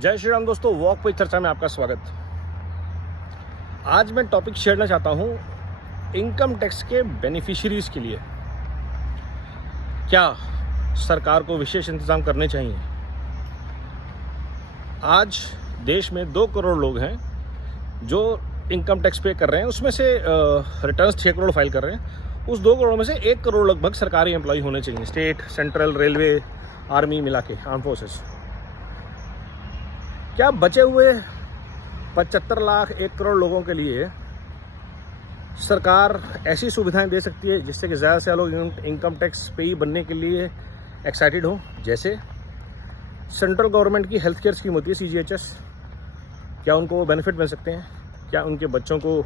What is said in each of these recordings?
जय श्री राम दोस्तों, वॉक पे चर्चा में आपका स्वागत। आज मैं टॉपिक शेयरना चाहता हूँ इनकम टैक्स के बेनिफिशियरीज के लिए क्या सरकार को विशेष इंतजाम करने चाहिए। आज देश में 2 करोड़ लोग हैं जो इनकम टैक्स पे कर रहे हैं, उसमें से रिटर्न्स 6 करोड़ फाइल कर रहे हैं। उस 2 करोड़ में से 1 करोड़ लगभग सरकारी एम्प्लॉय होने चाहिए, स्टेट, सेंट्रल, रेलवे, आर्मी मिला के, आर्म फोर्सेस। क्या बचे हुए 75 लाख 1 करोड़ लोगों के लिए सरकार ऐसी सुविधाएं दे सकती है जिससे कि ज़्यादा से ज़्यादा लोग इनकम टैक्स पेई बनने के लिए एक्साइटेड हो। जैसे सेंट्रल गवर्नमेंट की हेल्थ केयर स्कीम होती है CGHS, क्या उनको वो बेनिफिट मिल सकते हैं? क्या उनके बच्चों को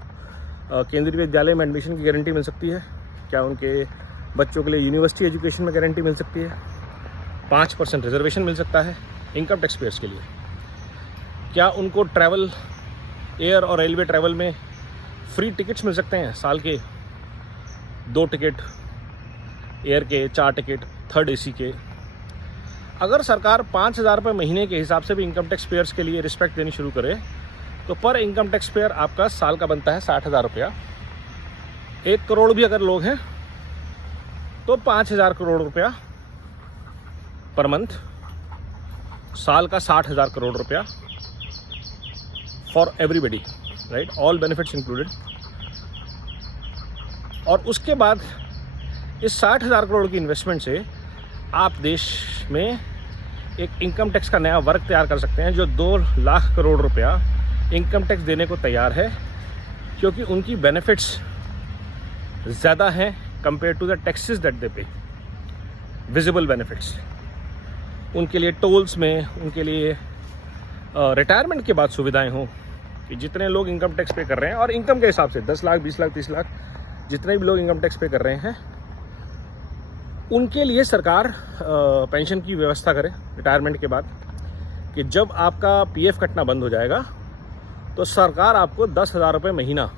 केंद्रीय विद्यालय में एडमिशन की गारंटी मिल सकती है? क्या उनके बच्चों के लिए यूनिवर्सिटी एजुकेशन में गारंटी मिल सकती है? 5% रिजर्वेशन मिल सकता है इनकम टैक्स पेयर्स के लिए। क्या उनको ट्रैवल, एयर और रेलवे ट्रैवल में फ्री टिकट्स मिल सकते हैं? साल के 2 टिकट एयर के, 4 टिकट थर्ड AC के। अगर सरकार 5,000 रुपये महीने के हिसाब से भी इनकम टैक्स पेयर्स के लिए रिस्पेक्ट देनी शुरू करे तो पर इनकम टैक्स पेयर आपका साल का बनता है 60,000 रुपया। 1 करोड़ भी अगर लोग हैं तो 5,000 करोड़ रुपया पर मंथ, साल का 60,000 करोड़ रुपया for everybody, right, all benefits included. और उसके बाद इस 60,000 करोड़ की इन्वेस्टमेंट से आप देश में एक इनकम टैक्स का नया वर्ग तैयार कर सकते हैं जो 2 लाख करोड़ रुपया इनकम टैक्स देने को तैयार है, क्योंकि उनकी बेनिफिट्स ज़्यादा हैं compare to the taxes that they pay, visible benefits. उनके लिए टोल्स में, उनके लिए रिटायरमेंट के बाद सुविधाएं हों कि जितने लोग इनकम टैक्स पे कर रहे हैं और इनकम के हिसाब से 10 लाख, 20 लाख, 30 लाख जितने भी लोग इनकम टैक्स पे कर रहे हैं उनके लिए सरकार पेंशन की व्यवस्था करे रिटायरमेंट के बाद, कि जब आपका PF कटना बंद हो जाएगा तो सरकार आपको 10,000 रुपये महीना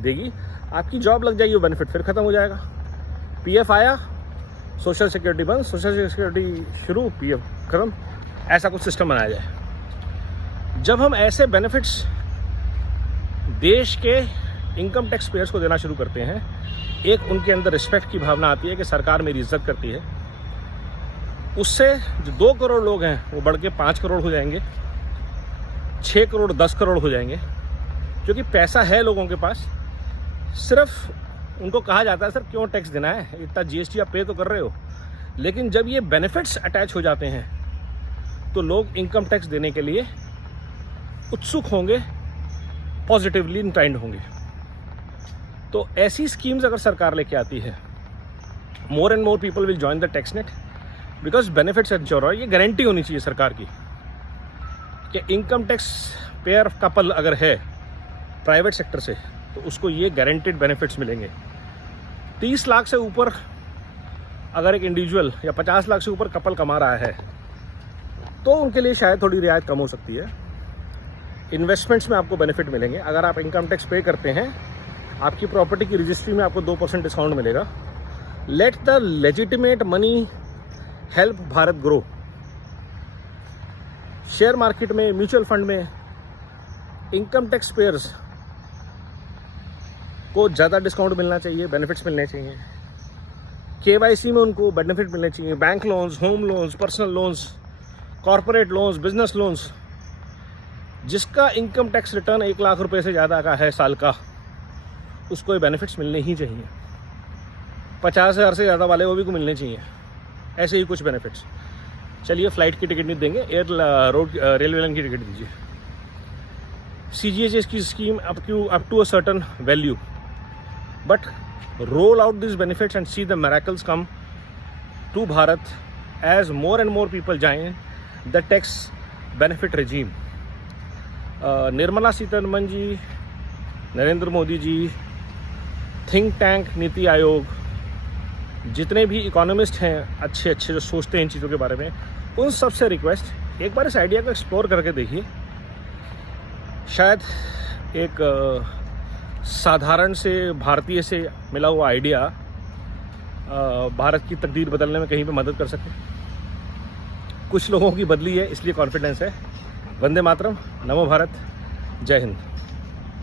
देगी। आपकी जॉब लग जाएगी, वो बेनिफिट फिर ख़त्म हो जाएगा। PF आया, सोशल सिक्योरिटी बंद, सोशल सिक्योरिटी शुरू, PF खत्म। ऐसा कुछ सिस्टम बनाया जाए। जब हम ऐसे बेनिफिट्स देश के इनकम टैक्स पेयर्स को देना शुरू करते हैं, एक उनके अंदर रिस्पेक्ट की भावना आती है कि सरकार मेरी इज्जत करती है। उससे जो 2 करोड़ लोग हैं वो बढ़ के 5 करोड़ हो जाएंगे, 6 करोड़ 10 करोड़ हो जाएंगे, क्योंकि पैसा है लोगों के पास। सिर्फ उनको कहा जाता है सर क्यों टैक्स देना है, इतना GST आप पे तो कर रहे हो। लेकिन जब ये बेनिफिट्स अटैच हो जाते हैं तो लोग इनकम टैक्स देने के लिए उत्सुक होंगे, पॉजिटिवली इंक्लाइंड होंगे। तो ऐसी स्कीम्स अगर सरकार लेके आती है, more and more people will join the tax net, because benefits ensure है। ये गारंटी होनी चाहिए सरकार की कि इनकम टैक्स पेयर कपल अगर है प्राइवेट सेक्टर से तो उसको ये गारंटेड बेनिफिट्स मिलेंगे। 30 लाख से ऊपर अगर एक इंडिविजुअल या 50 लाख से ऊपर कपल कमा रहा है तो उनके लिए शायद थोड़ी रियायत कम हो सकती है। इन्वेस्टमेंट्स में आपको बेनिफिट मिलेंगे। अगर आप इनकम टैक्स पे करते हैं, आपकी प्रॉपर्टी की रजिस्ट्री में आपको 2% डिस्काउंट मिलेगा। Let the legitimate money help Bharat grow. Share market में, म्यूचुअल फंड में इनकम टैक्स पेयर्स को ज़्यादा डिस्काउंट मिलना चाहिए, बेनिफिट्स मिलने चाहिए। KYC में उनको बेनिफिट मिलने चाहिए। Bank loans, home loans, personal loans, corporate loans, business loans. जिसका इनकम टैक्स रिटर्न 1 लाख रुपए से ज़्यादा का है साल का, उसको ये बेनिफिट्स मिलने ही चाहिए। 50,000 से ज़्यादा वाले वो भी को मिलने चाहिए। ऐसे ही कुछ बेनिफिट्स। चलिए, फ़्लाइट की टिकट नहीं देंगे, रेलवे लाइन की टिकट दीजिए। CGHS की scheme up to a certain value, but roll out these benefits and see the miracles come to Bharat as more and more people join the tax benefit regime. Nirmala Sitharaman ji, Narendra Modi ji, think tank, NITI Aayog, जितने भी economist हैं अच्छे जो सोचते हैं इन चीज़ों के बारे में, उन सब से रिक्वेस्ट, एक बार इस आइडिया को एक्सप्लोर करके देखिए। शायद एक साधारण से भारतीय से मिला हुआ आइडिया भारत की तकदीर बदलने में कहीं पे मदद कर सके। कुछ लोगों की बदली है, इसलिए कॉन्फिडेंस है। वंदे मातरम, नमो भारत, जय हिंद।